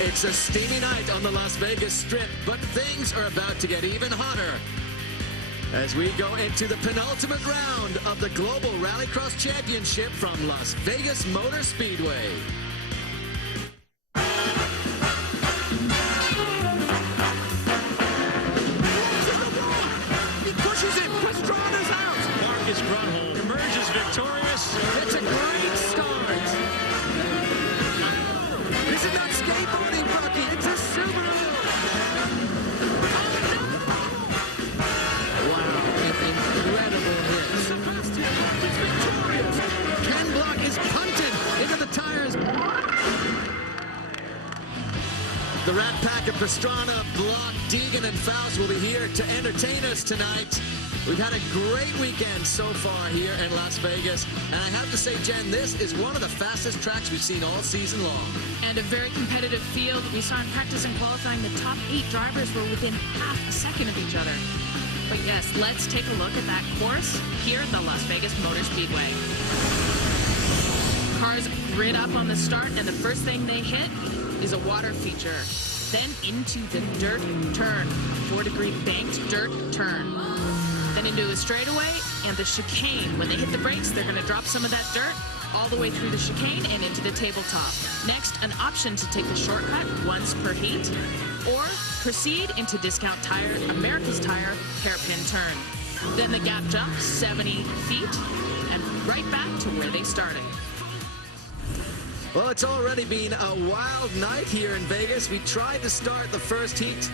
It's a steamy night on the Las Vegas Strip, but things are about to get even hotter as we go into the penultimate round of the Global Rallycross Championship from Las Vegas Motor Speedway. He pushes it. Pastrana's out. Marcus Grunholm emerges victorious. It's a great start. This is not skateboarding, Bucky. It's a Subaru. Wow, an incredible hit. Sebastian is victorious. Ken Block is punted into the tires. The Rat Pack of Pastrana, Block, Deegan, and Faust will be here to entertain us tonight. We've had a great weekend so far here in Las Vegas, and I have to say, Jen, this is one of the fastest tracks we've seen all season long. And a very competitive field. We saw in practice and qualifying the top 8 drivers were within half a second of each other. But yes, let's take a look at that course here at the Las Vegas Motor Speedway. Cars grid up on the start, and the first thing they hit is a water feature. Then into the dirt turn, 4-degree banked dirt turn. Then into a straightaway and the chicane. When they hit the brakes, they're going to drop some of that dirt all the way through the chicane and into the tabletop. Next, an option to take the shortcut once per heat, or proceed into Discount Tire, America's Tire hairpin turn. Then the gap jump, 70 feet, and right back to where they started. Well, it's already been a wild night here in Vegas. We tried to start the first heat.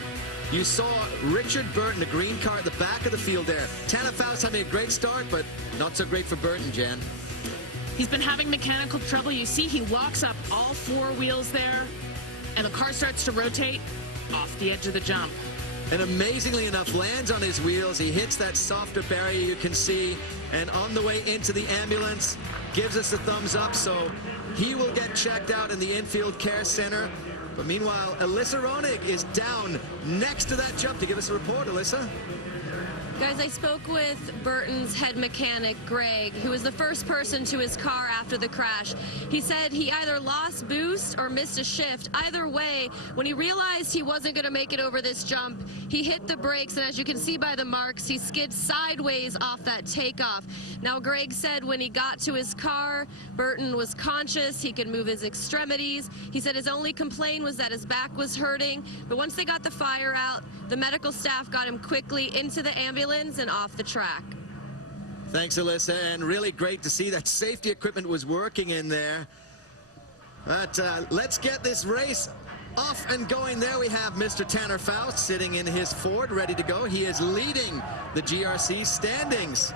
You saw Richard Burton, the green car at the back of the field there. Tanner Faust having a great start, but not so great for Burton, Jen. He's been having mechanical trouble. You see he locks up all 4 wheels there, and the car starts to rotate off the edge of the jump. And amazingly enough, lands on his wheels. He hits that softer barrier you can see, and on the way into the ambulance, gives us a thumbs up, so he will get checked out in the infield care center. But meanwhile, Alyssa Ronig is down next to that jump to give us a report. Alyssa? Guys, I spoke with Burton's head mechanic, Greg, who was the first person to his car after the crash. He said he either lost boost or missed a shift. Either way, when he realized he wasn't going to make it over this jump, he hit the brakes, and as you can see by the marks, he skid sideways off that takeoff. Now, Greg said when he got to his car, Burton was conscious. He could move his extremities. He said his only complaint was that his back was hurting. But once they got the fire out, the medical staff got him quickly into the ambulance and off the track. Thanks, Alyssa, and really great to see that safety equipment was working in there. But let's get this race off and going. There we have Mr. Tanner Faust sitting in his Ford, ready to go. He is leading the GRC standings.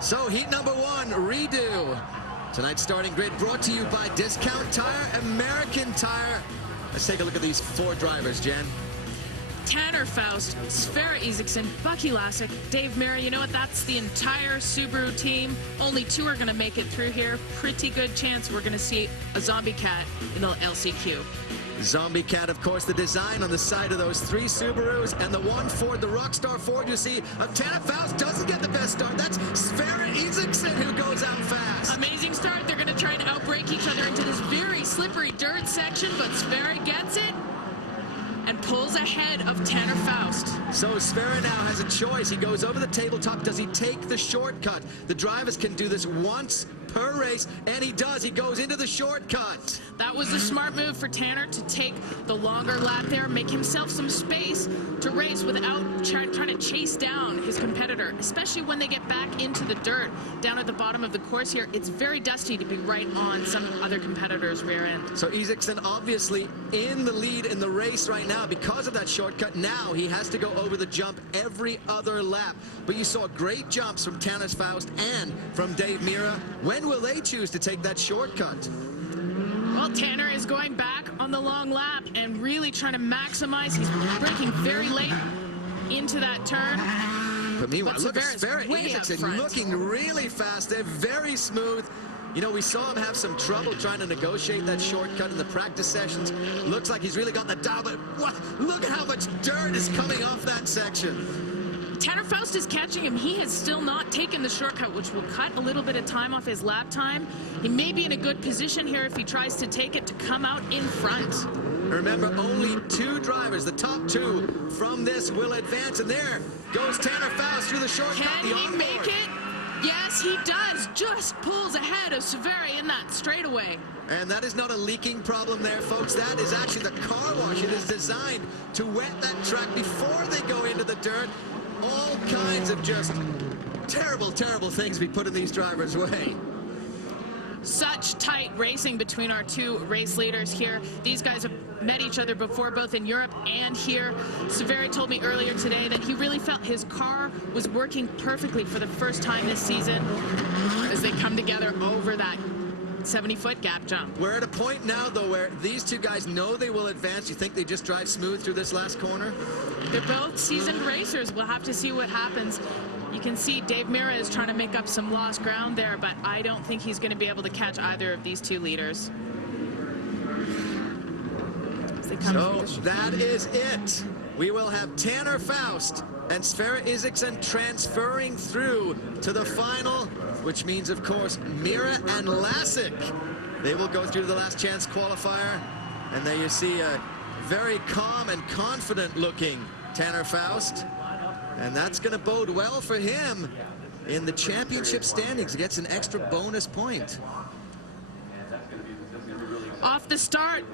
So heat number 1, redo. Tonight's starting grid brought to you by Discount Tire, American Tire. Let's take a look at these 4 drivers, Jen. Tanner Faust, Sverre Isaacson, Bucky Lasek, Dave Mira. You know what? That's the entire Subaru team. Only 2 are going to make it through here. Pretty good chance we're going to see a Zombie Cat in the LCQ. Zombie Cat, of course, the design on the side of those 3 Subarus, and the one Ford, the Rockstar Ford you see of Tanner Faust doesn't get the best start. That's Sverre Isaacson who goes out fast. Amazing start. They're going to try and outbrake each other into this very slippery dirt section, but Sverre gets it and pulls ahead of Tanner Faust. So Sverre now has a choice. He goes over the tabletop. Does he take the shortcut? The drivers can do this once per race, and he does. He goes into the shortcut. That was the smart move for Tanner to take the longer lap there, make himself some space to race without trying to chase down his competitor, especially when they get back into the dirt down at the bottom of the course here. It's very dusty to be right on some other competitor's rear end. So Isaacson obviously in the lead in the race right now because of that shortcut. Now he has to go over the jump every other lap. But you saw great jumps from Tanner Faust and from Dave Mira. When will they choose to take that shortcut? Well, Tanner is going back on the long lap and really trying to maximize. He's braking very late into that turn. But meanwhile, look at Sverre Isaacson looking really fast. They're very smooth. You know, we saw him have some trouble trying to negotiate that shortcut in the practice sessions. Looks like he's really got the dial, but look at how much dirt is coming off that section. Tanner Faust is catching him. He has still not taken the shortcut, which will cut a little bit of time off his lap time. He may be in a good position here if he tries to take it to come out in front. Remember, only 2 drivers, the top 2 from this will advance, and there goes Tanner Faust through the shortcut. Can he make it? Yes, he does. Just pulls ahead of Severi in that straightaway. And that is not a leaking problem there, folks. That is actually the car wash. It is designed to wet that track before they go into the dirt. All kinds of just terrible, terrible things we put in these drivers' way. Such tight racing between our 2 race leaders here. These guys have met each other before, both in Europe and here. Severi told me earlier today that he really felt his car was working perfectly for the first time this season as they come together over that 70-foot gap jump. We're at a point now, though, where these 2 guys know they will advance. You think they just drive smooth through this last corner? They're both seasoned racers. We'll have to see what happens. You can see Dave Mira is trying to make up some lost ground there, but I don't think he's going to be able to catch either of these 2 leaders. So that is it. We will have Tanner Faust and Sverre Isaksson transferring through to the final, which means, of course, Mira and Lassick. They will go through the last chance qualifier, and there you see a very calm and confident looking Tanner Faust. And that's going to bode well for him in the championship standings. He gets an extra bonus point. Off the start,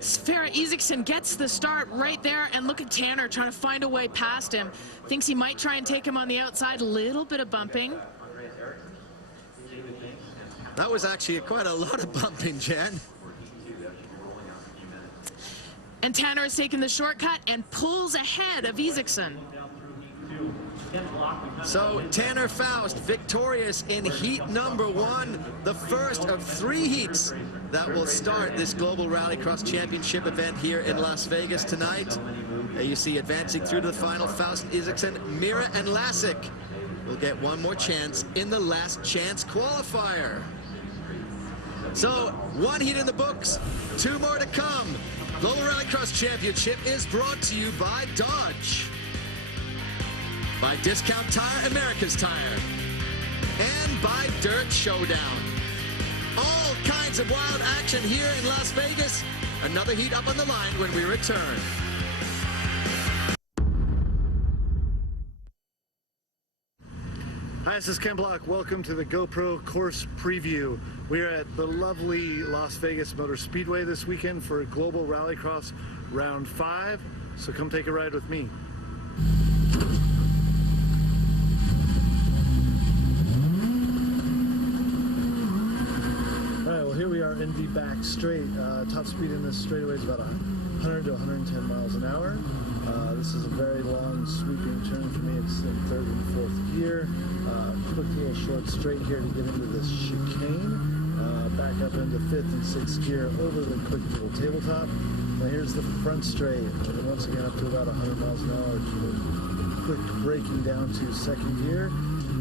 Sverre Isaksson gets the start right there, and look at Tanner trying to find a way past him. Thinks he might try and take him on the outside. A little bit of bumping. That was actually quite a lot of bumping, Jen. And Tanner has taken the shortcut and pulls ahead of Isaksson. So Tanner Faust victorious in heat number 1, the first of 3 heats that will start this Global Rallycross Championship event here in Las Vegas tonight. There you see advancing through to the final, Faust, Isaksson, Mira, and Lassick will get one more chance in the last chance qualifier. So 1 heat in the books, 2 more to come. Global Rallycross Championship is brought to you by Dodge, by Discount Tire, America's Tire, and by Dirt Showdown. All kinds of wild action here in Las Vegas. Another heat up on the line when we return. Hi, this is Ken Block. Welcome to the GoPro course preview. We are at the lovely Las Vegas Motor Speedway this weekend for Global Rallycross Round 5. So come take a ride with me. Here we are in the back straight. Top speed in this straightaway is about 100 to 110 miles an hour. This is a very long sweeping turn for me. It's in 3rd and 4th gear. Quick little short straight here to get into this chicane. Back up into 5th and 6th gear over the quick little tabletop. Now here's the front straight. And once again up to about 100 miles an hour. Quick braking down to 2nd gear.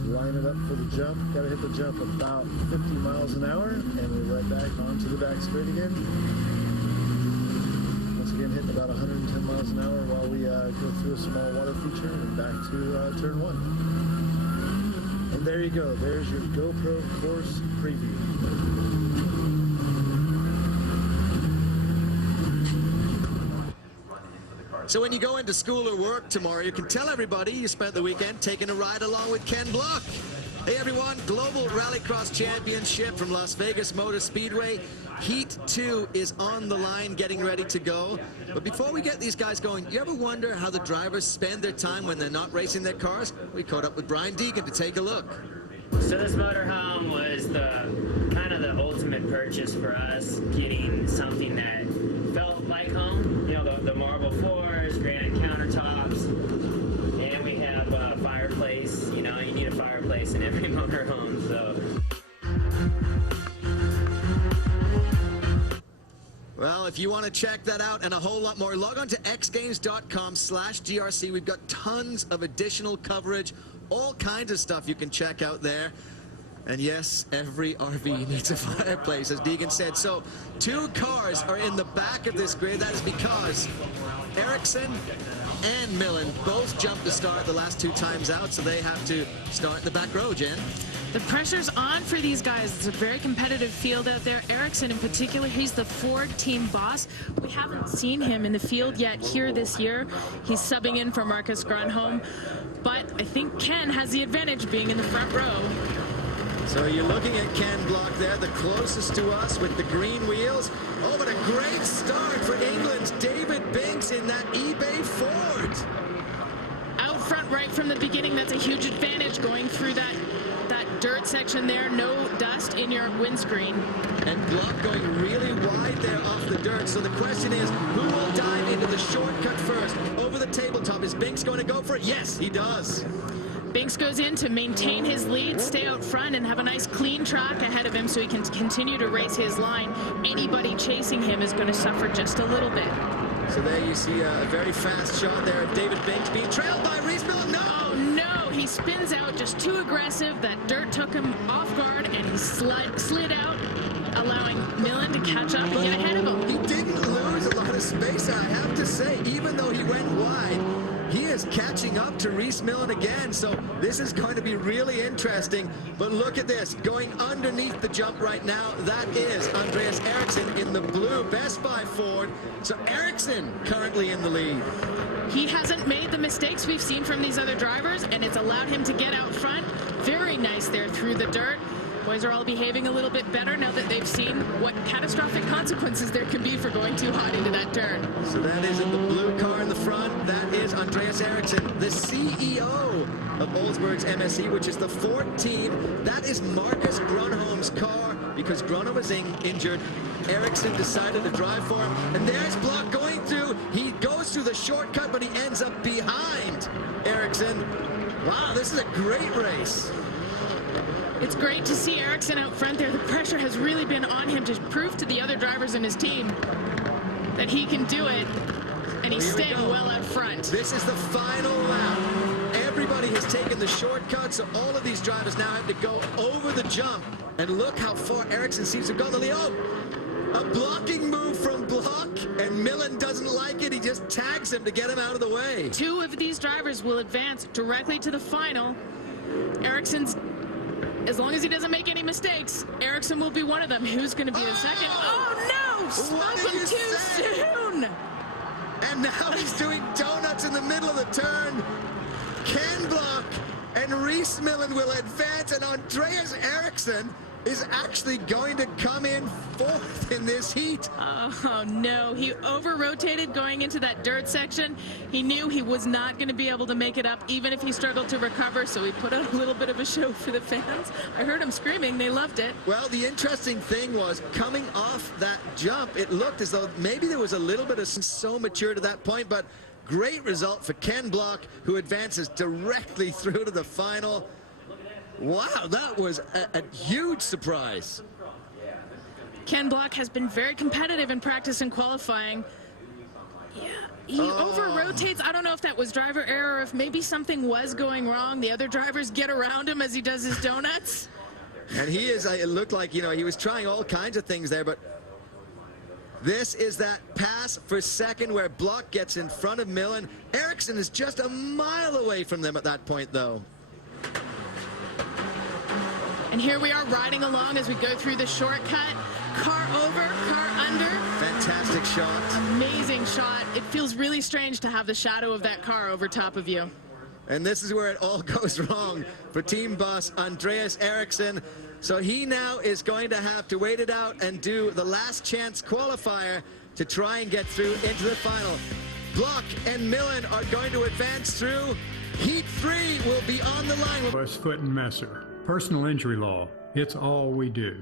Line it up for the jump. Got to hit the jump about 50 miles an hour, and we're right back onto the back straight again. Once again, hitting about 110 miles an hour while we go through a small water feature and back to turn 1. And there you go. There's your GoPro course preview. So when you go into school or work tomorrow, you can tell everybody you spent the weekend taking a ride along with Ken Block. Hey everyone, Global Rallycross Championship from Las Vegas Motor Speedway. Heat 2 is on the line, getting ready to go. But before we get these guys going, you ever wonder how the drivers spend their time when they're not racing their cars? We caught up with Brian Deegan to take a look. So this motorhome was the kind of the ultimate purchase for us, getting something that felt like home. You know, the marble floors, granite countertops, and we have a fireplace. You know, you need a fireplace in every motorhome, so. Well, if you want to check that out and a whole lot more, log on to xgames.com/GRC. We've got tons of additional coverage, all kinds of stuff you can check out there. And yes, every RV needs a fireplace, as Deegan said. So 2 cars are in the back of this grid. That is because Ericsson and Millen both jumped the start the last 2 times out, so they have to start in the back row, Jen. The pressure's on for these guys. It's a very competitive field out there. Ericsson in particular, he's the Ford team boss. We haven't seen him in the field yet here this year. He's subbing in for Marcus Grönholm. But I think Ken has the advantage being in the front row. So you're looking at Ken Block there, the closest to us with the green wheels. Oh, but a great start for England's David Binks in that eBay Ford. Out front right from the beginning, that's a huge advantage going through that dirt section there. No dust in your windscreen. And Block going really wide there off the dirt. So the question is, who will dive into the shortcut first? Over the tabletop, is Binks going to go for it? Yes, he does. Binks goes in to maintain his lead, stay out front, and have a nice clean track ahead of him so he can continue to race his line. Anybody chasing him is going to suffer just a little bit. So there you see a very fast shot there of David Binks being trailed by Rhys Millen. No! Oh, no! He spins out just too aggressive. That dirt took him off guard, and he slid out, allowing Millen to catch up and get ahead of him. He didn't lose a lot of space, I have to say, even though he went wide. He is catching up to Rhys Millen again, so this is going to be really interesting. But look at this, going underneath the jump right now, that is Andreas Ericsson in the blue Best Buy Ford. So Ericsson currently in the lead. He hasn't made the mistakes we've seen from these other drivers, and it's allowed him to get out front. Very nice there through the dirt. Boys are all behaving a little bit better now that they've seen what catastrophic consequences there can be for going too hot into that turn. So that is in the blue car in the front. That is Andreas Ericsson, the CEO of Oldsburg's MSE, which is the Ford team. That is Marcus Grönholm's car because Grönholm was injured. Ericsson decided to drive for him. And there's Block going through. He goes through the shortcut, but he ends up behind Ericsson. Wow, this is a great race. It's great to see Ericsson out front there. The pressure has really been on him to prove to the other drivers in his team that he can do it, and he's staying well out front. This is the final lap. Everybody has taken the shortcut, so all of these drivers now have to go over the jump. And look how far Ericsson seems to go to the a blocking move from Block, and Millen doesn't like it. He just tags him to get him out of the way. 2 of these drivers will advance directly to the final. Ericsson's, as long as he doesn't make any mistakes, Ericsson will be one of them. Who's going to be the second? Oh, no! Spoke him too soon! And now he's doing donuts in the middle of the turn. Ken Block and Rhys Millen will advance, and Andreas Ericsson is actually going to come in 4th in this heat. Oh, no. He over-rotated going into that dirt section. He knew he was not going to be able to make it up, even if he struggled to recover, so he put out a little bit of a show for the fans. I heard him screaming. They loved it. Well, the interesting thing was, coming off that jump, it looked as though maybe there was a little bit of so mature to that point, but great result for Ken Block, who advances directly through to the final. Wow, that was a huge surprise. Ken Block has been very competitive in practice and qualifying. Yeah, he over-rotates. I don't know if that was driver error, if maybe something was going wrong. The other drivers get around him as he does his donuts. And he is, it looked like, you know, he was trying all kinds of things there, but this is that pass for second where Block gets in front of Millen. Ericsson is just a mile away from them at that point, though. And here we are riding along as we go through the shortcut. Car over, car under. Fantastic shot. Amazing shot. It feels really strange to have the shadow of that car over top of you. And this is where it all goes wrong for team boss Andreas Ericsson. So he now is going to have to wait it out and do the last chance qualifier to try and get through into the final. Block and Millen are going to advance through. Heat 3 will be on the line. West Foot and Messer. Personal injury law. It's all we do.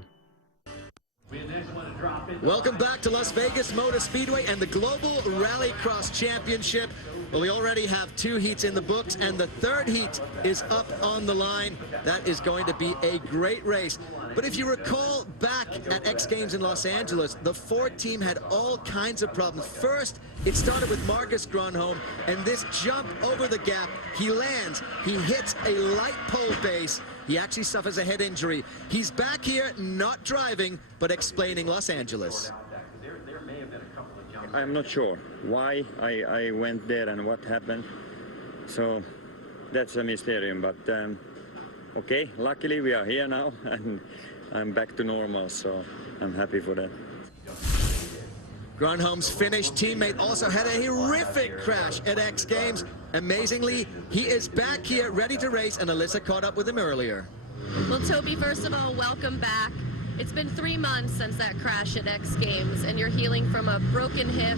Welcome back to Las Vegas Motor Speedway and the Global Rallycross Championship. Well, we already have 2 heats in the books, and the 3rd heat is up on the line. That is going to be a great race. But if you recall back at X Games in Los Angeles, the Ford team had all kinds of problems. First, it started with Marcus Grönholm, and this jump over the gap, he lands, he hits a light pole base. He actually suffers a head injury. He's back here, not driving, but explaining Los Angeles. I'm not sure why I went there and what happened. So that's a mysterium, but okay, luckily we are here now and I'm back to normal, so I'm happy for that. Grönholm's Finnish teammate also had a horrific crash at X Games. Amazingly, he is back here ready to race, and Alyssa caught up with him earlier. Well, Toby, first of all, welcome back. It's been 3 months since that crash at X Games, and you're healing from a broken hip,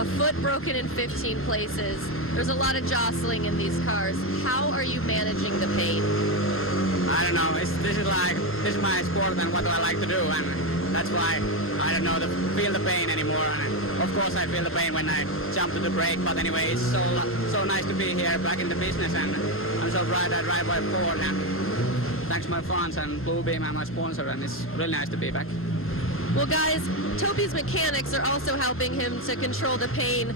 a foot broken in 15 places. There's a lot of jostling in these cars. How are you managing the pain? I don't know. This is my sport, and what do I like to do? And that's why I don't know feel the pain anymore. And of course, I feel the pain when I jump to the brake. But anyway, it's so nice to be here, back in the business, and I'm so proud I drive by Ford. And thanks to my fans and Bluebeam and my sponsor, and it's really nice to be back. Well, guys, Toby's mechanics are also helping him to control the pain.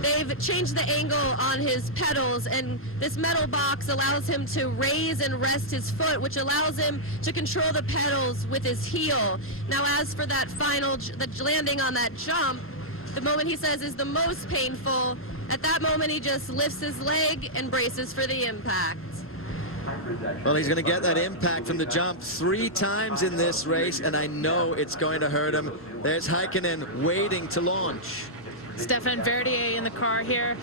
They've changed the angle on his pedals, and this metal box allows him to raise and rest his foot, which allows him to control the pedals with his heel. Now, as for that the landing on that jump, the moment he says is the most painful. At that moment, he just lifts his leg and braces for the impact. Well, he's going to get that impact from the jump 3 times in this race, and I know it's going to hurt him. There's Heikkinen waiting to launch. Stefan Verdier in the car here.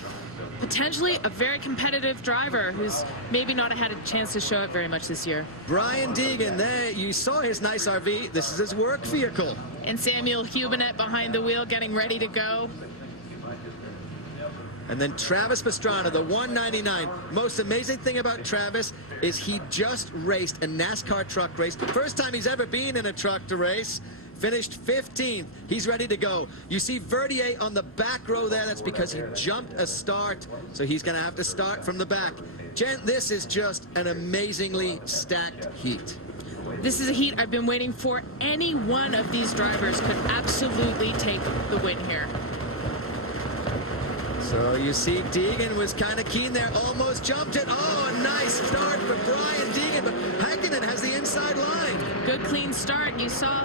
Potentially a very competitive driver who's maybe not had a chance to show it very much this year. Brian Deegan there. You saw his nice RV. This is his work vehicle. And Samuel Hubenet behind the wheel getting ready to go. And then Travis Pastrana, the 199. Most amazing thing about Travis is he just raced a NASCAR truck race. First time he's ever been in a truck to race. Finished 15th. He's ready to go. You see Verdier on the back row there. That's because he jumped a start, so he's going to have to start from the back. Jen, this is just an amazingly stacked heat. This is a heat I've been waiting for. Any one of these drivers could absolutely take the win here. So you see Deegan was kind of keen there, almost jumped it. Oh, a nice start for Brian Deegan, but Heikkinen has the inside line. Good clean start. You saw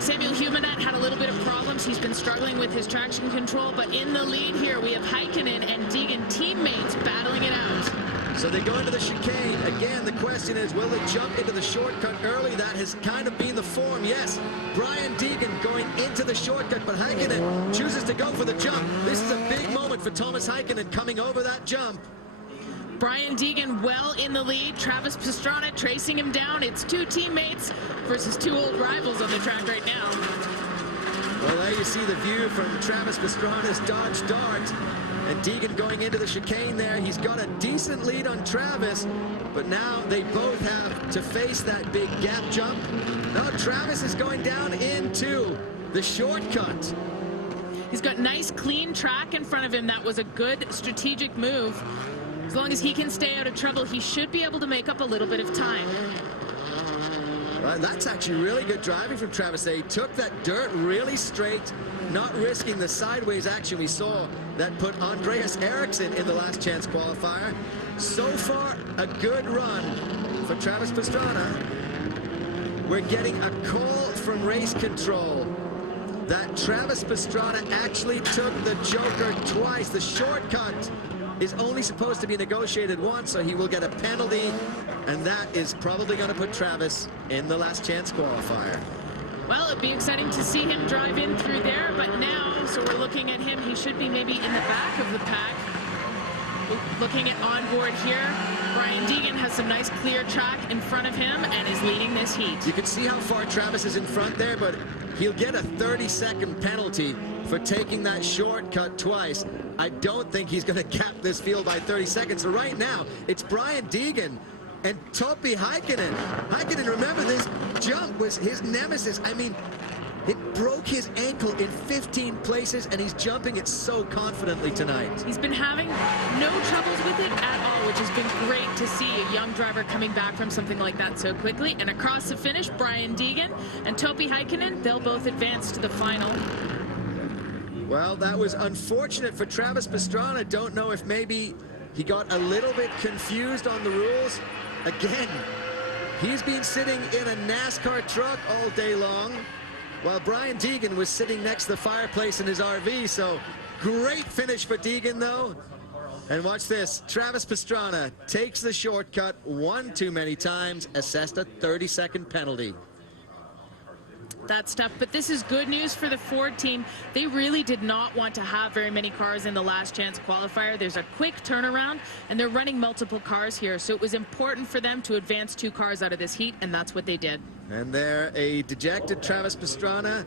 Samuel Hubenet had a little bit of problems. He's been struggling with his traction control, but in the lead here we have Heikkinen and Deegan teammates battling it out. So they go into the chicane. Again, the question is, will they jump into the shortcut early? That has kind of been the form. Yes, Brian Deegan going into the shortcut, but Heikkinen chooses to go for the jump. This is a big moment for Thomas Heikkinen coming over that jump. Brian Deegan well in the lead. Travis Pastrana tracing him down. It's 2 teammates versus 2 old rivals on the track right now. Well, there you see the view from Travis Pastrana's Dodge Dart. And Deegan going into the chicane there. He's got a decent lead on Travis, but now they both have to face that big gap jump. Now Travis is going down into the shortcut. He's got nice clean track in front of him. That was a good strategic move. As long as he can stay out of trouble, he should be able to make up a little bit of time. Well, that's actually really good driving from Travis. He took that dirt really straight, not risking the sideways action we saw that put Andreas Eriksson in the last chance qualifier. So far, a good run for Travis Pastrana. We're getting a call from race control that Travis Pastrana actually took the joker twice. The shortcut is only supposed to be negotiated once, so he will get a penalty, and that is probably going to put Travis in the last chance qualifier. Well, it'd be exciting to see him drive in through there, but now, so we're looking at him, he should be maybe in the back of the pack. Looking at onboard here, Brian Deegan has some nice clear track in front of him and is leading this heat. You can see how far Travis is in front there, but he'll get a 30-second penalty for taking that shortcut twice. I don't think he's going to gap this field by 30 seconds. So right now, it's Brian Deegan and Topi Heikkinen. Heikkinen, remember, this jump was his nemesis. I mean, It broke his ankle in 15 places, and he's jumping it so confidently tonight. He's been having no troubles with it at all, which has been great to see a young driver coming back from something like that so quickly. And across the finish, Brian Deegan and Topi Heikkinen, they'll both advance to the final. Well, that was unfortunate for Travis Pastrana. Don't know if maybe he got a little bit confused on the rules. Again, he's been sitting in a NASCAR truck all day long, while Brian Deegan was sitting next to the fireplace in his RV. So great finish for Deegan, though. And watch this. Travis Pastrana takes the shortcut one too many times, assessed a 30-second penalty. That's tough, but this is good news for the Ford team. They really did not want to have very many cars in the last chance qualifier. There's a quick turnaround, and they're running multiple cars here, so it was important for them to advance 2 cars out of this heat, and that's what they did. And there, a dejected Travis Pastrana.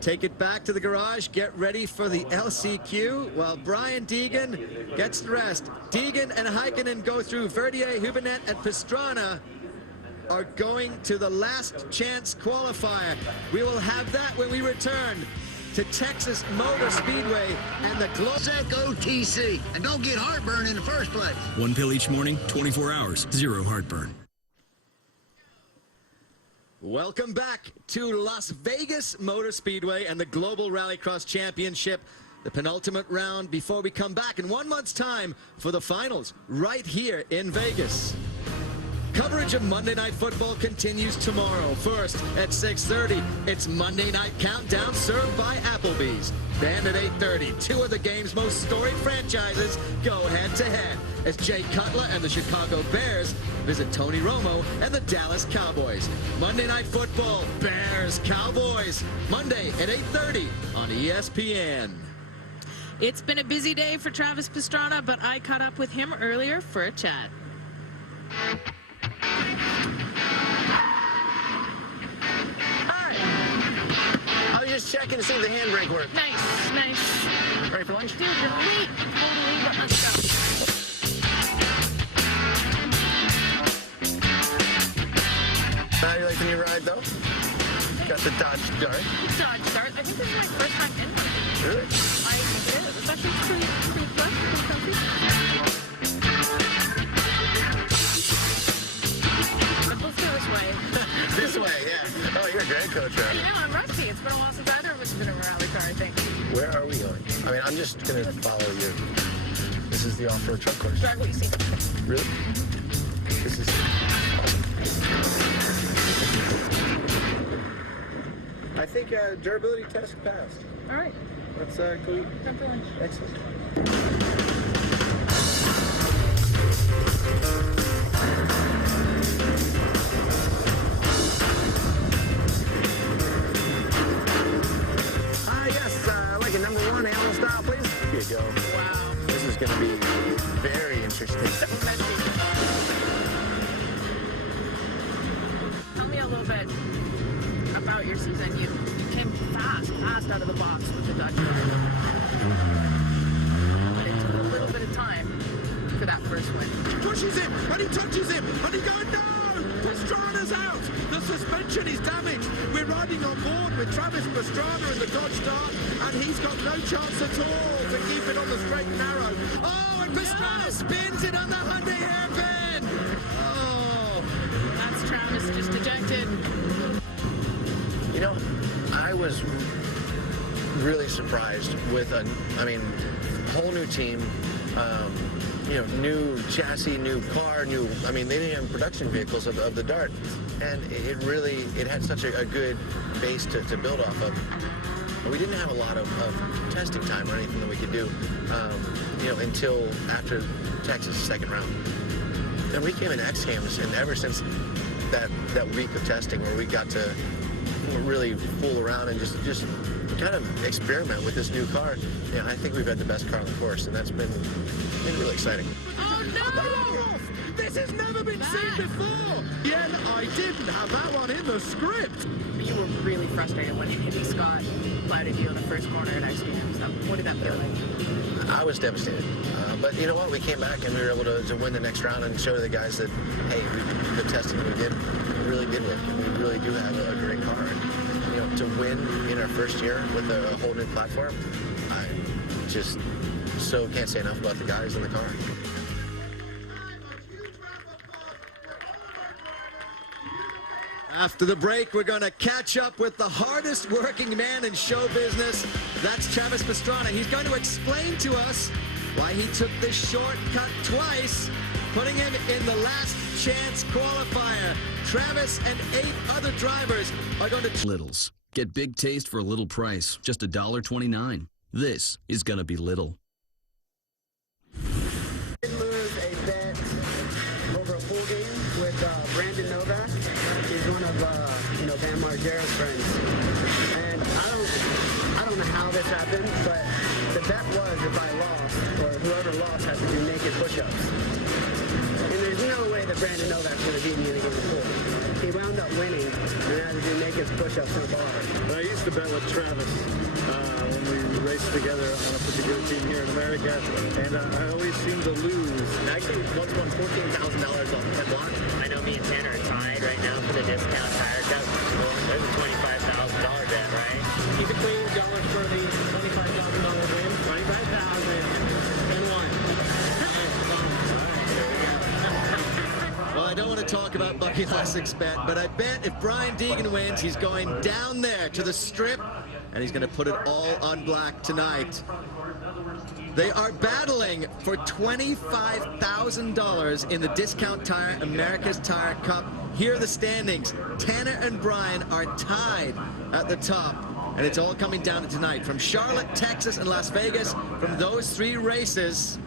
Take it back to the garage, get ready for the LCQ, while Brian Deegan gets the rest. Deegan and Heikkinen go through. Verdier, Hubinette, and Pastrana are going to the last chance qualifier. We will have that when we return to Texas Motor Speedway and the OTC, and don't get heartburn in the first place. 1 pill each morning, 24 hours, 0 heartburn. Welcome back to Las Vegas Motor Speedway and the Global Rallycross Championship, the penultimate round before we come back in 1 month's time for the finals right here in Vegas. Coverage of Monday Night Football continues tomorrow. First, at 6:30, it's Monday Night Countdown served by Applebee's. Then at 8:30, 2 of the game's most storied franchises go head-to-head as Jay Cutler and the Chicago Bears visit Tony Romo and the Dallas Cowboys. Monday Night Football, Bears-Cowboys, Monday at 8:30 on ESPN. It's been a busy day for Travis Pastrana, but I caught up with him earlier for a chat. I was just checking to see if the handbrake worked. Nice, nice. Ready for lunch? Dude, you're late. Totally, but let's go. You like the new ride, though? Got the Dodge Dart. Dodge Dart. I think this is my first time in one. Really? I think it is. It's actually pretty flush, pretty comfy. But let's go this way. This way, yeah. Oh, you're a great coach, Rob. I know, I'm rusty. It's been a while since either of us has been in a rally car, I think. Where are we going? I mean, I'm just going to follow you. This is the off-road truck course. Drive what you see. Really? This is awesome. I think durability test passed. All right. Let's go eat. Time for lunch. Excellent. Yes, like a number 1 animal style, please. Here you go. Wow. This is going to be very interesting. Tell me a little bit about your season. You came fast out of the box with the Dodge Dart. But it took a little bit of time for that first win. He pushes him, and he touches him, and he goes, no! Pastrana's out! The suspension is damaged. We're riding on board with Travis Pastrana in the Dodge Dart, and he's got no chance at all to keep it on the straight and narrow. Oh, and Pastrana spins it on the Hyundai hairpin! Oh! That's Travis just dejected. You know, I was really surprised with whole new team, you know, new chassis, new car, I mean, they didn't have production vehicles of the Dart, and it had such a good base to build off of. We didn't have a lot of testing time or anything that we could do, you know, until after Texas' second round. And we came in X-Games, and ever since that week of testing where we got to really fool around and just kind of experiment with this new car, you know, I think we've had the best car on the course, and that's been really exciting. Oh, no! This has never been seen before! Yeah, I didn't have that one in the script! You were really frustrated when Andy Scott lighted you in the first corner at X Games. What did that feel like? I was devastated. But you know what? We came back and we were able to win the next round and show the guys that, hey, the testing we did really did work. We really do have a great car. And, you know, to win in our first year with a whole new platform. I just can't say enough about the guys in the car. After the break, we're going to catch up with the hardest working man in show business. That's Travis Pastrana. He's going to explain to us why he took this shortcut twice, putting him in the last chance qualifier. Travis and 8 other drivers are going to... Littles. Get big taste for a little price. Just $1.29. This is going to be little. Did lose a bet over a pool game with Brandon Novak. He's one of Van Margera's friends. And I don't know how this happened, but the bet was if I lost, or whoever lost had to do naked push-ups. And there's no way that Brandon Novak's going to beat me in a game of pool. He wound up winning and had to do naked push-ups in a bar. I used to bet with Travis when we raced together on a particular team here in America, and I always seem to lose. Actually, once won $14,000 on Hemlock. I know me and Tanner are tied right now for the discount tire cup. Well, there's a $25,000 bet, right? Keep it clean, going for the $25,000 win. 25,000 and one. Well, I don't want to talk about Bucky Lessig's bet, but I bet if Brian Deegan wins, he's going down there to the strip, and he's going to put it all on black tonight. They are battling for $25,000 in the Discount Tire America's Tire Cup. Here are the standings. Tanner and Brian are tied at the top, and it's all coming down to tonight. From Charlotte, Texas, and Las Vegas, from those 3 races,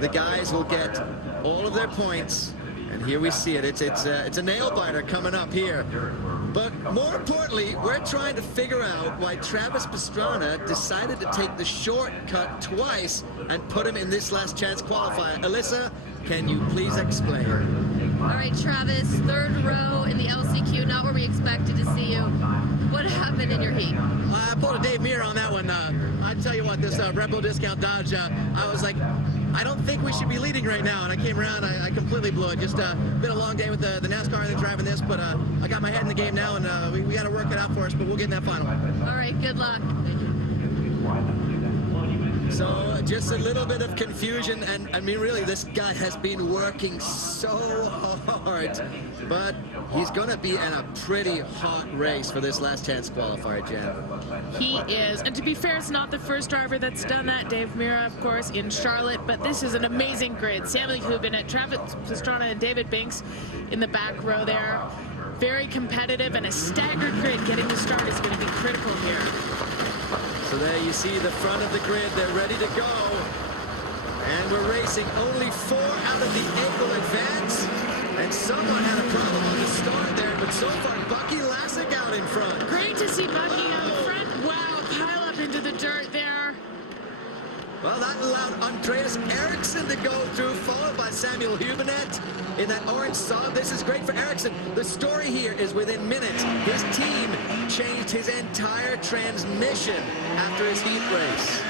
the guys will get all of their points. And here we see it. It's a nail-biter coming up here. But more importantly, we're trying to figure out why Travis Pastrana decided to take the shortcut twice and put him in this last chance qualifier. Alyssa, can you please explain? All right, Travis, 3rd row in the LCQ, not where we expected to see you. What happened in your heat? I pulled a Dave Muir on that one. I tell you what, this Red Bull Discount Dodge, I was like, I don't think we should be leading right now. And I came around, I completely blew it. Just been a long day with the NASCAR and driving this, but I got my head in the game now, and we got to work it out for us, but we'll get in that final. All right, good luck. So just a little bit of confusion, and I mean really this guy has been working so hard, but he's going to be in a pretty hot race for this last chance qualifier, Jen. He is, and to be fair, it's not the first driver that's done that. Dave Mira, of course, in Charlotte, but this is an amazing grid. Samuel Hubin, Travis Pastrana, and David Binks in the back row there. Very competitive, and a staggered grid. Getting the start is going to be critical here. So there you see the front of the grid. They're ready to go. And we're racing only 4 out of the 8 will advance. And someone had a problem on the start there, but so far Bucky Lassick out in front. Great to see Bucky out front. Wow, pile up into the dirt there. Well, that allowed Andreas Eriksson to go through, followed by Samuel Hubinet in that orange Saab. This is great for Eriksson. The story here is within minutes, his team changed his entire transmission after his heat race.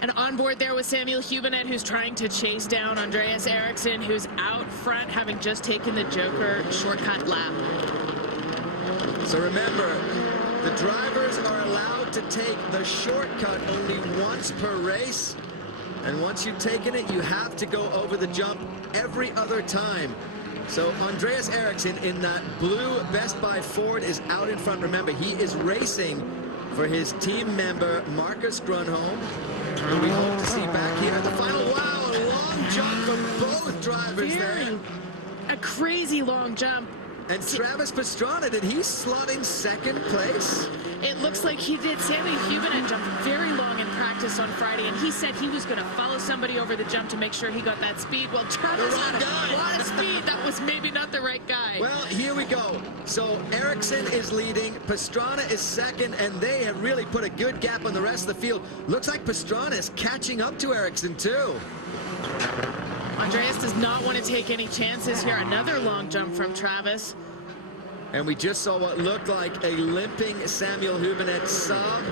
And on board there was Samuel Hubinet, who's trying to chase down Andreas Eriksson, who's out front, having just taken the Joker shortcut lap. So remember, the drivers are allowed to take the shortcut only once per race. And once you've taken it, you have to go over the jump every other time. So Andreas Eriksson in that blue Best Buy Ford is out in front. Remember, he is racing for his team member, Marcus Grunholm, who we hope to see back here at the final. Wow, a long jump from both drivers there. A crazy long jump. And Travis Pastrana, did he slot in 2nd place? It looks like he did. Samuel Hubinet jumped very long in practice on Friday, and he said he was going to follow somebody over the jump to make sure he got that speed. Well, Travis had a lot of speed. That was maybe not the right guy. Well, here we go. So Eriksson is leading, Pastrana is 2nd, and they have really put a good gap on the rest of the field. Looks like Pastrana is catching up to Eriksson, too. Andreas does not want to take any chances here. Another long jump from Travis. And we just saw what looked like a limping Samuel Hubinet Saab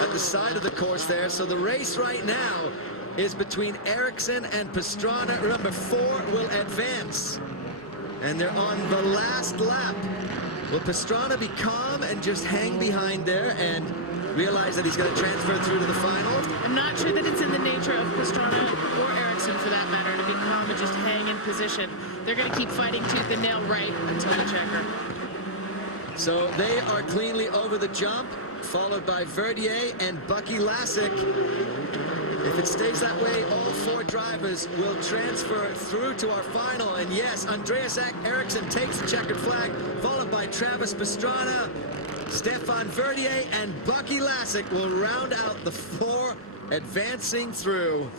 at the side of the course there. So the race right now is between Eriksson and Pastrana. Remember, 4 will advance. And they're on the last lap. Will Pastrana be calm and just hang behind there and realize that he's going to transfer through to the final? I'm not sure that it's in the nature of Pastrana or Ericsson, for that matter, to be calm and just hang in position. They're going to keep fighting tooth and nail right until the checker. So they are cleanly over the jump, followed by Verdier and Bucky Lasek. If it stays that way, all 4 drivers will transfer through to our final. And yes, Andreas Ericsson takes the checkered flag, followed by Travis Pastrana. Stefan Verdier and Bucky Lasek will round out the 4 advancing through.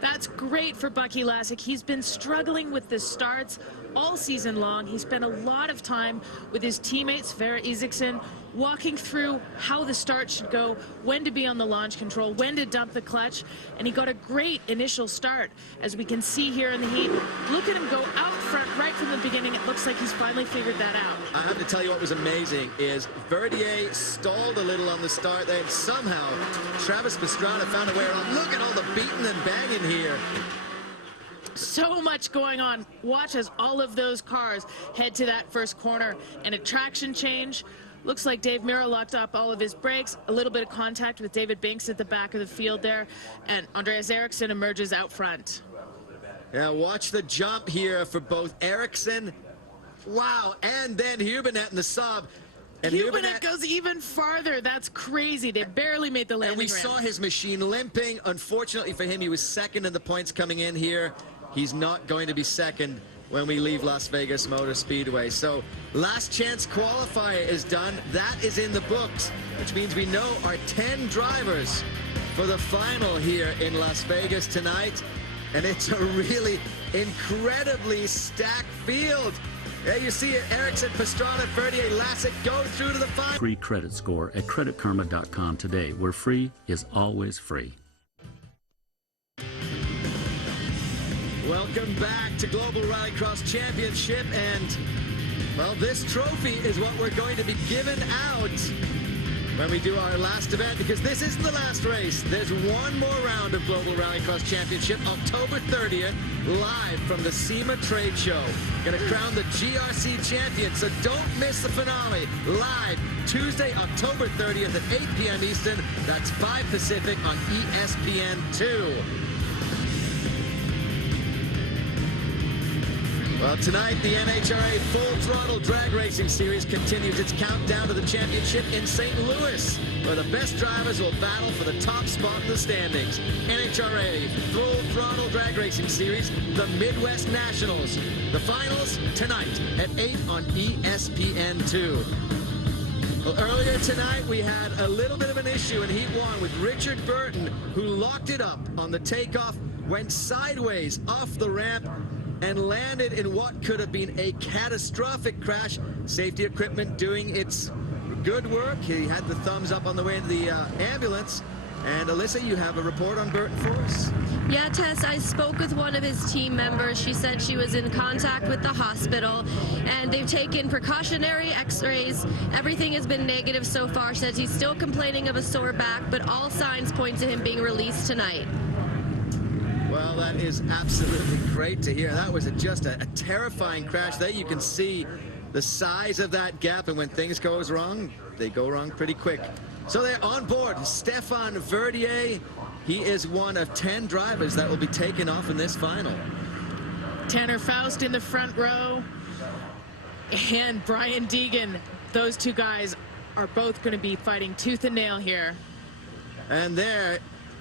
That's great for Bucky Lasek. He's been struggling with the starts all season long. He spent a lot of time with his teammates, Vera Isaacson, walking through how the start should go, when to be on the launch control, when to dump the clutch, and he got a great initial start. As we can see here in the heat, look at him go out front right from the beginning. It looks like he's finally figured that out. I have to tell you what was amazing is Verdier stalled a little on the start there, and somehow Travis Pastrana found a way around. Look at all the beating and banging here. So much going on. Watch as all of those cars head to that first corner, and a traction change. Looks like Dave Mirra locked up all of his brakes. A little bit of contact with David Binks at the back of the field there, and Andreas Ericsson emerges out front. Yeah, watch the jump here for both Ericsson. Wow, and then Hubernet in the sub. And Hubernet goes even farther. That's crazy. They barely made the landing ramp. And we saw his machine limping. Unfortunately for him, he was second in the points coming in here. He's not going to be second when we leave Las Vegas Motor Speedway. So last chance qualifier is done. That is in the books, which means we know our 10 drivers for the final here in Las Vegas tonight. And it's a really incredibly stacked field. There you see it, Ericsson, Pastrana, Verdier, Lasek go through to the final. Free credit score at creditkarma.com today, where free is always free. Welcome back to Global Rallycross Championship, and well, this trophy is what we're going to be giving out when we do our last event, because this isn't the last race. There's one more round of Global Rallycross Championship, October 30th, live from the SEMA Trade Show. Gonna crown the GRC champion, so don't miss the finale. Live Tuesday, October 30th at 8 p.m. Eastern. That's 5 Pacific on ESPN2. Well, tonight, the NHRA Full Throttle Drag Racing Series continues its countdown to the championship in St. Louis, where the best drivers will battle for the top spot in the standings. NHRA Full Throttle Drag Racing Series, the Midwest Nationals. The finals tonight at 8 on ESPN2. Well, earlier tonight, we had a little bit of an issue in Heat 1 with Richard Burton, who locked it up on the takeoff, went sideways off the ramp, and landed in what could have been a catastrophic crash. Safety equipment doing its good work. He had the thumbs up on the way to the ambulance. And Alyssa, you have a report on Burton for us? Yeah, Tess, I spoke with one of his team members. She said she was in contact with the hospital, and they've taken precautionary x-rays. Everything has been negative so far. She says he's still complaining of a sore back, but all signs point to him being released tonight. Well, that is absolutely great to hear. That was just a terrifying crash. There you can see the size of that gap, and when things goes wrong, they go wrong pretty quick. So they're on board. Stefan Verdier, he is one of 10 drivers that will be taken off in this final. Tanner Faust in the front row, and Brian Deegan. Those two guys are both going to be fighting tooth and nail here. And there,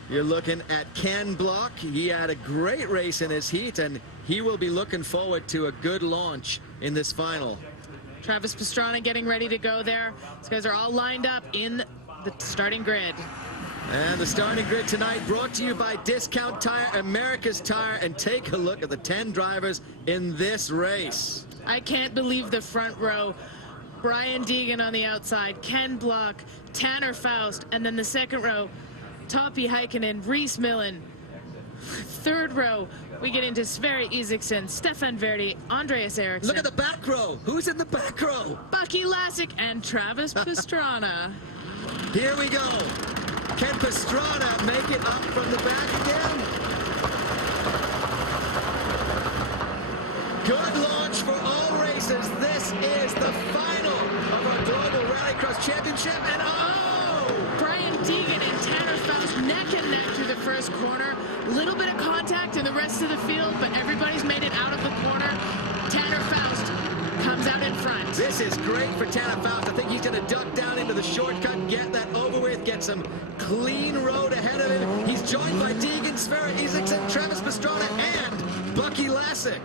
you're looking at Ken Block. He had a great race in his heat, and he will be looking forward to a good launch in this final. Travis Pastrana getting ready to go there. These guys are all lined up in the starting grid. And the starting grid tonight brought to you by Discount Tire, America's Tire, and take a look at the 10 drivers in this race. I can't believe the front row. Brian Deegan on the outside, Ken Block, Tanner Faust, and then the second row, Topi Heikkinen, Reese Millen. Third row, we get into Sverre Isaacson, Stefan Verdi, Andreas Ericsson. Look at the back row. Who's in the back row? Bucky Lasek and Travis Pastrana. Here we go. Can Pastrana make it up from the back again? Good launch for all races. racers, this is the final of our Global Rallycross Championship, and oh! Brian Deegan and Tanner Faust neck and neck through the first corner. A little bit of contact in the rest of the field, but everybody's made it out of the corner. Tanner Faust comes out in front. This is great for Tanner Faust. I think he's going to duck down into the shortcut, get that over with, get some clean road ahead of him. He's joined by Deegan, Sverre Isaacson, Travis Pastrana, and Bucky Lasek.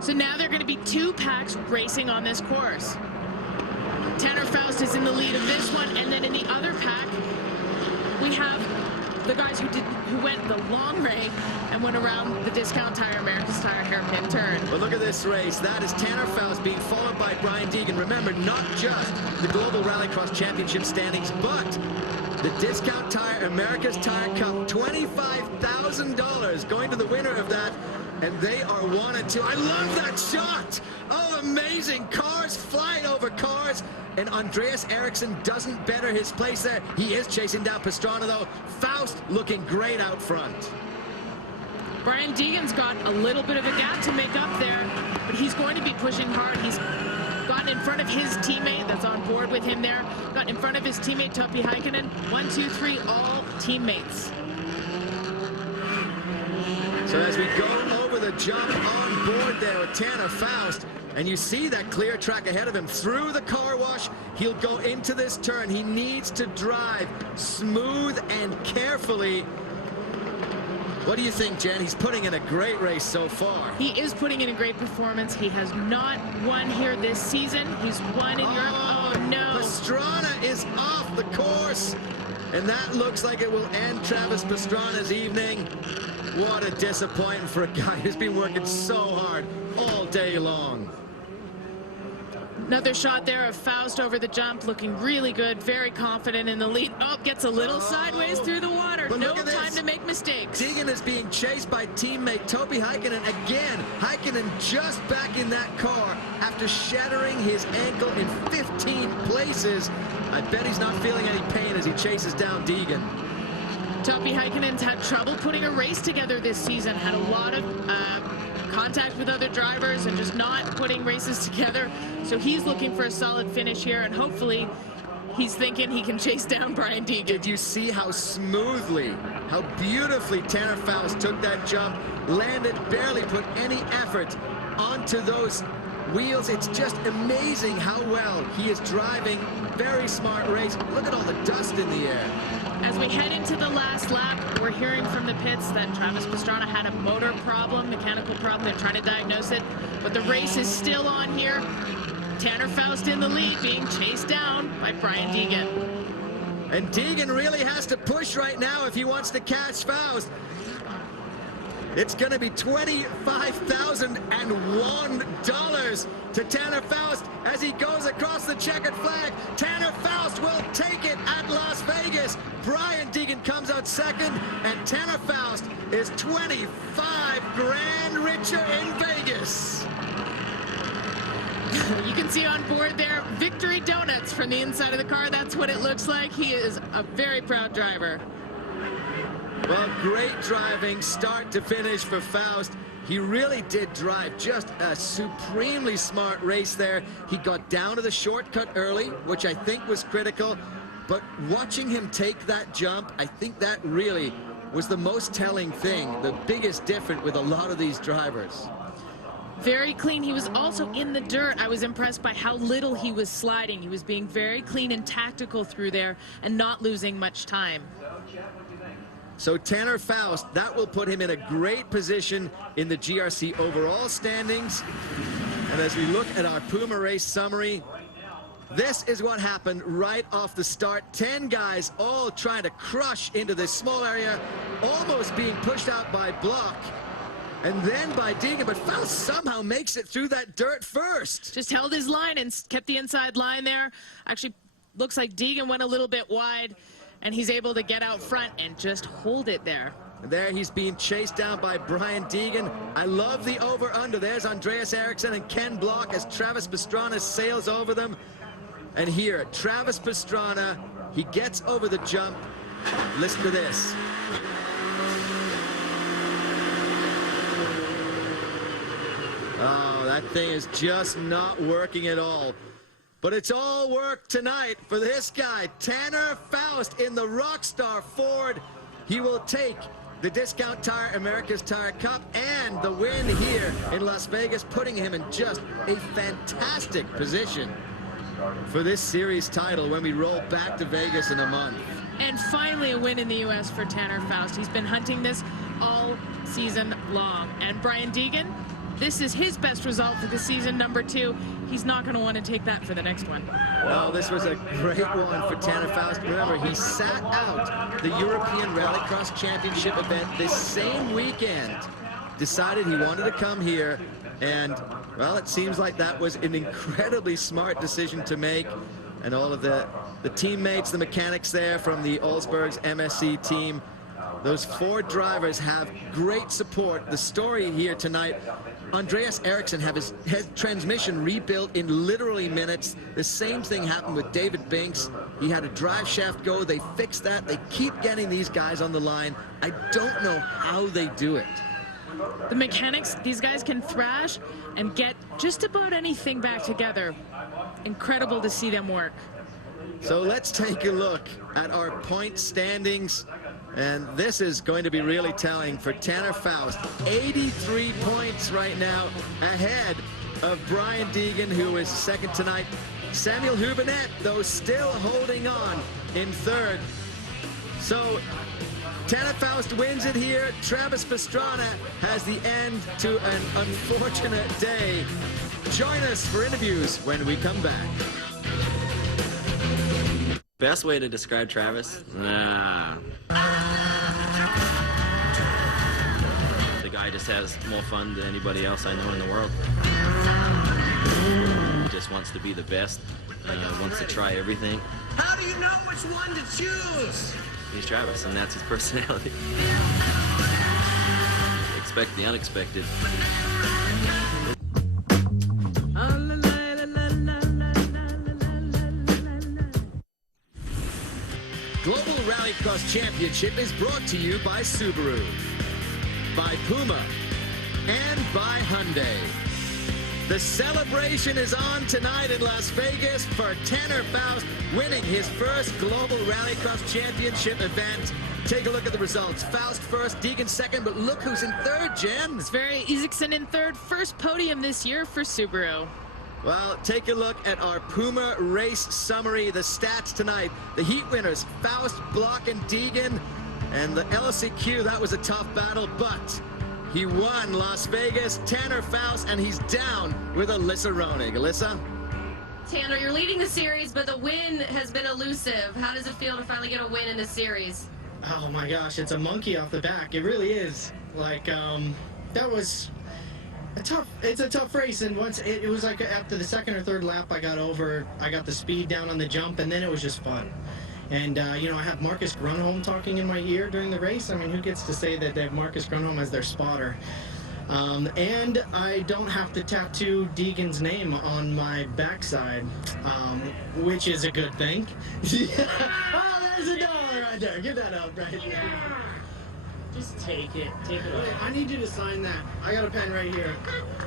So now there are going to be 2 packs racing on this course. Tanner Faust is in the lead of this one, and then in the other pack, we have the guys who went the long way and went around the Discount Tire America's Tire hairpin turn. But look at this race. That is Tanner Faust being followed by Brian Deegan. Remember, not just the Global Rallycross Championship standings, but the Discount Tire America's Tire Cup. $25,000 going to the winner of that. And they are 1 and 2. I love that shot. Oh, amazing. Cars flying over cars. And Andreas Eriksson doesn't better his place there. He is chasing down Pastrana, though. Faust looking great out front. Brian Deegan's got a little bit of a gap to make up there, but he's going to be pushing hard. He's gotten in front of his teammate that's on board with him there. Got in front of his teammate, Topi Heikkinen. 1, 2, 3, all teammates. So as we go over the jump on board there with Tanner Faust, and you see that clear track ahead of him through the car wash, he'll go into this turn. He needs to drive smooth and carefully. What do you think, Jen? He's putting in a great race so far. He is putting in a great performance. He has not won here this season. He's won in Europe. Oh, no. Pastrana is off the course, and that looks like it will end Travis Pastrana's evening. What a disappointment for a guy who's been working so hard all day long. Another shot there of Faust over the jump, looking really good, very confident in the lead. Oh, gets a little sideways through the water. No time to make mistakes. Deegan is being chased by teammate Topi Heikkinen again. Heikkinen just back in that car after shattering his ankle in 15 places. I bet he's not feeling any pain as he chases down Deegan. Topi Heikkinen's had trouble putting a race together this season, had a lot of contact with other drivers and just not putting races together. So he's looking for a solid finish here, and hopefully he's thinking he can chase down Brian Deegan. Did you see how smoothly, how beautifully Tanner Faust took that jump, landed, barely put any effort onto those wheels? It's just amazing how well he is driving. Very smart race. Look at all the dust in the air. As we head into the last lap, we're hearing from the pits that Travis Pastrana had a motor problem, mechanical problem. They're trying to diagnose it, but the race is still on here. Tanner Faust in the lead, being chased down by Brian Deegan. And Deegan really has to push right now if he wants to catch Faust. It's going to be $25,001 to Tanner Faust as he goes across the checkered flag. Tanner Faust will take it at Las Vegas. Brian Deegan comes out second, and Tanner Faust is 25 grand richer in Vegas. You can see on board there, victory donuts from the inside of the car. That's what it looks like. He is a very proud driver. Well, great driving, start to finish for Faust. He really did drive just a supremely smart race there. He got down to the shortcut early, which I think was critical. But watching him take that jump, I think that really was the most telling thing, the biggest difference with a lot of these drivers. Very clean. He was also in the dirt. I was impressed by how little he was sliding. He was being very clean and tactical through there and not losing much time. So Tanner Faust, that will put him in a great position in the GRC overall standings. And as we look at our Puma race summary, this is what happened right off the start. 10 guys all trying to crush into this small area, almost being pushed out by Block and then by Deegan, but Faust somehow makes it through that dirt first. Just held his line and kept the inside line there. Actually, looks like Deegan went a little bit wide, and he's able to get out front and just hold it there. And there he's being chased down by Brian Deegan. I love the over-under. There's Andreas Eriksson and Ken Block as Travis Pastrana sails over them. And here, Travis Pastrana, he gets over the jump. Listen to this. Oh, that thing is just not working at all. But it's all work tonight for this guy, Tanner Faust, in the Rockstar Ford. He will take the Discount Tire America's Tire Cup and the win here in Las Vegas, putting him in just a fantastic position for this series title when we roll back to Vegas in a month. And finally a win in the U.S. for Tanner Faust. He's been hunting this all season long. And Brian Deegan, this is his best result for the season, number 2. He's not going to want to take that for the next one. Well, this was a great one for Tanner Faust. Remember, he sat out the European Rallycross Championship event this same weekend. Decided he wanted to come here, and, well, it seems like that was an incredibly smart decision to make. And all of the teammates, the mechanics there from the Olsberg's MSC team, those 4 drivers have great support. The story here tonight, Andreas Eriksson had his transmission rebuilt in literally minutes. The same thing happened with David Binks. He had a drive shaft go. They fixed that. They keep getting these guys on the line. I don't know how they do it. The mechanics, these guys can thrash and get just about anything back together. Incredible to see them work. So let's take a look at our point standings. And this is going to be really telling for Tanner Faust. 83 points right now ahead of Brian Deegan, who is second tonight. Samuel Hubinette, though, still holding on in third. So Tanner Faust wins it here. Travis Pastrana has the end to an unfortunate day. Join us for interviews when we come back. Best way to describe Travis? The guy just has more fun than anybody else I know in the world. He just wants to be the best, wants to try everything. How do you know which one to choose? He's Travis, and that's his personality. Expect the unexpected. Global Rallycross Championship is brought to you by Subaru, by Puma, and by Hyundai. The celebration is on tonight in Las Vegas for Tanner Faust winning his first Global Rallycross Championship event. Take a look at the results. Faust first, Deegan second, but look who's in third, Jen. Sverre Isaksson in third, first podium this year for Subaru. Well, take a look at our Puma race summary, the stats tonight. The heat winners, Faust, Block, and Deegan. And the LCQ, that was a tough battle, but he won Las Vegas, Tanner Faust, and he's down with Alyssa Roenig. Alyssa? Tanner, you're leading the series, but the win has been elusive. How does it feel to finally get a win in this series? Oh my gosh, it's a monkey off the back. It really is. Like, that was it's a tough race, and once it was like after the second or third lap I got the speed down on the jump, and then it was just fun. And you know, I had Marcus Grunholm talking in my ear during the race. I mean, who gets to say that they have Marcus Grunholm as their spotter? And I don't have to tattoo Deegan's name on my backside, which is a good thing. Oh, there's $1 right there. Give that up right there. Just take it. Take it away. I need you to sign that. I got a pen right here.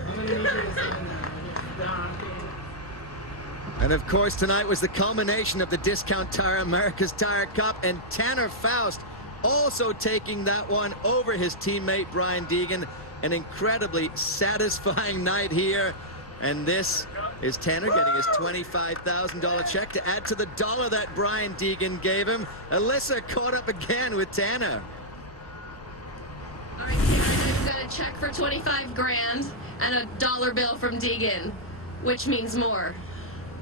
I'm going to need you to sign that. And of course, tonight was the culmination of the Discount Tire America's Tire Cup, and Tanner Faust also taking that one over his teammate Brian Deegan. An incredibly satisfying night here. And this is Tanner getting his $25,000 check to add to the $1 that Brian Deegan gave him. Alyssa caught up again with Tanner. All right, Tanner, I've got a check for 25 grand and a $1 bill from Deegan. Which means more?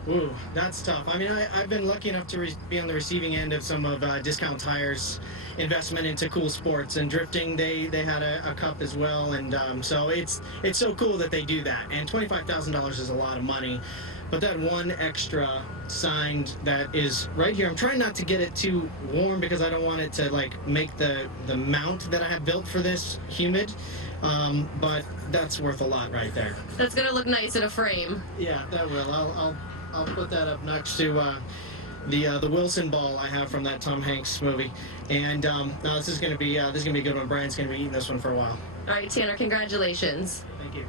Ooh, that's tough. I mean, I've been lucky enough to be on the receiving end of some of Discount Tire's investment into cool sports and drifting. They had a cup as well, and so it's so cool that they do that. And $25,000 is a lot of money, but that one extra signed that is right here. I'm trying not to get it too warm because I don't want it to like make the mount that I have built for this humid. But that's worth a lot right there. That's gonna look nice in a frame. Yeah, that will. I'll put that up next to the Wilson ball I have from that Tom Hanks movie. And this is gonna be a good one. Brian's gonna be eating this one for a while. All right, Tanner, congratulations. Thank you.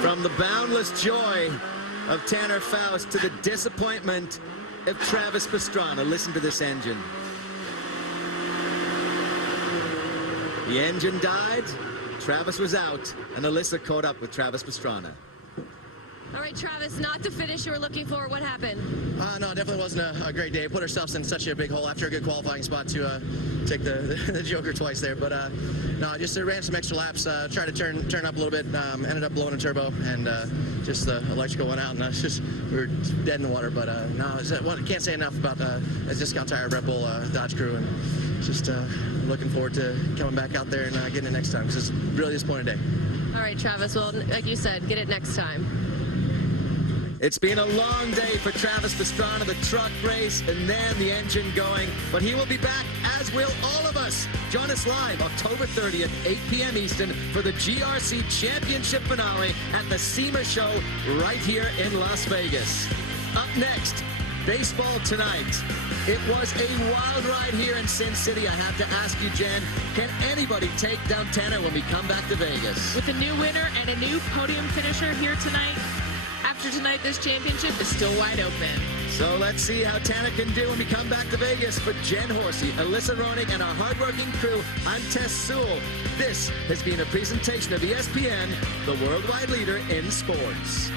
From the boundless joy of Tanner Faust to the disappointment of Travis Pastrana. Listen to this engine. The engine died, Travis was out, and Alyssa caught up with Travis Pastrana. All right, Travis, not the finish you were looking for. What happened? No, it definitely wasn't a great day. Put ourselves in such a big hole after a good qualifying spot to take the Joker twice there. But no, just ran some extra laps, tried to turn up a little bit, ended up blowing a turbo, and just the electrical went out, and we were dead in the water. But no, can't say enough about a discount tire Red Bull Dodge crew, and just looking forward to coming back out there and getting it next time, because it's a really disappointing day. All right, Travis, well, like you said, get it next time. It's been a long day for Travis Pastrana, the truck race, and then the engine going. But he will be back, as will all of us. Join us live October 30th, 8 p.m. Eastern, for the GRC Championship finale at the SEMA Show right here in Las Vegas. Up next, baseball tonight. It was a wild ride here in Sin City. I have to ask you, Jen, can anybody take down Tanner when we come back to Vegas? With a new winner and a new podium finisher here tonight, after tonight, this championship is still wide open. So let's see how Tanner can do when we come back to Vegas. For Jen Horsey, Alyssa Ronig, and our hardworking crew, I'm Tess Sewell. This has been a presentation of ESPN, the worldwide leader in sports.